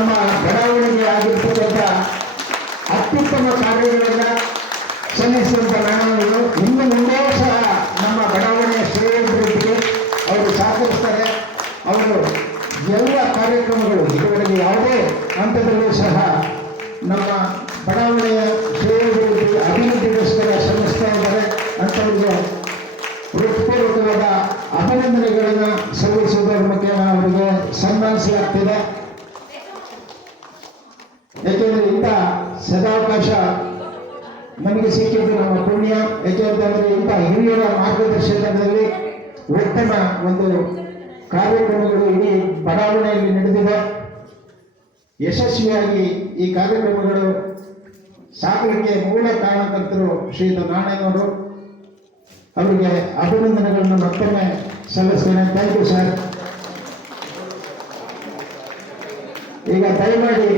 ನಮ್ಮ ಬಡಾವಣೆಗೆ ಆಗಿರ್ತಕ್ಕಂಥ ಅತ್ಯುತ್ತಮ ಕಾರ್ಯಗಳನ್ನು ಸಲ್ಲಿಸಿದಂಥ ನಾಣಗಳು ಇನ್ನು ಮುಂದೆ ಸಹ ನಮ್ಮ ಬಡಾವಣೆಯ ಶ್ರೇಯೋಭಿವೃದ್ಧಿಗೆ ಅವರು ಸಹಕರಿಸ್ತಾರೆ. ಅವರು ಎಲ್ಲ ಕಾರ್ಯಕ್ರಮಗಳು ಇದರಲ್ಲಿ ಯಾವುದೇ ಹಂತದಲ್ಲೂ ಸಹ ನಮ್ಮ ಬಡಾವಣೆಯ ಶ್ರೇಯೋಭಿವೃದ್ಧಿ ಅಭಿವೃದ್ಧಿಗೋಸ್ಕರ ಶ್ರಮಿಸ್ತಾ ಇದ್ದಾರೆ. ಅಂಥವರಿಗೆ ಹೃತ್ಪೂರ್ವಕವಾದ ಅಭಿನಂದನೆಗಳನ್ನು ಸಲ್ಲಿಸುವುದರ ಮುಖೇನ ಅವರಿಗೆ ಸನ್ಮಾನಿಸಲಾಗ್ತಿದೆ. ಏಕೆಂದರೆ ಇಂಥ ಸದಾವಕಾಶ ನಮಗೆ ಸಿಕ್ಕಿದ್ದು ನಮ್ಮ ಪುಣ್ಯ. ಏಕೆಂತಂದರೆ ಇಂಥ ಹಿರಿಯರ ಮಾರ್ಗದರ್ಶನದಲ್ಲಿ ಉತ್ತಮ ಒಂದು ಕಾರ್ಯಕ್ರಮಗಳು ಇಡೀ ಬಡಾವಣೆಯಲ್ಲಿ ನಡೆದಿದೆ. ಯಶಸ್ವಿಯಾಗಿ ಈ ಕಾರ್ಯಕ್ರಮಗಳು ಸಾಗಲಿಕ್ಕೆ ಮೂಲ ಕಾರಣಕರ್ತರು ಶ್ರೀಯುತ ನಾಣಯ್ಯನವರು. ಅವರಿಗೆ ಅಭಿನಂದನೆಗಳನ್ನು ಮತ್ತೊಮ್ಮೆ ಸಲ್ಲಿಸ್ತೇನೆ. Thank you sir. ಈಗ ದಯಮಾಡಿ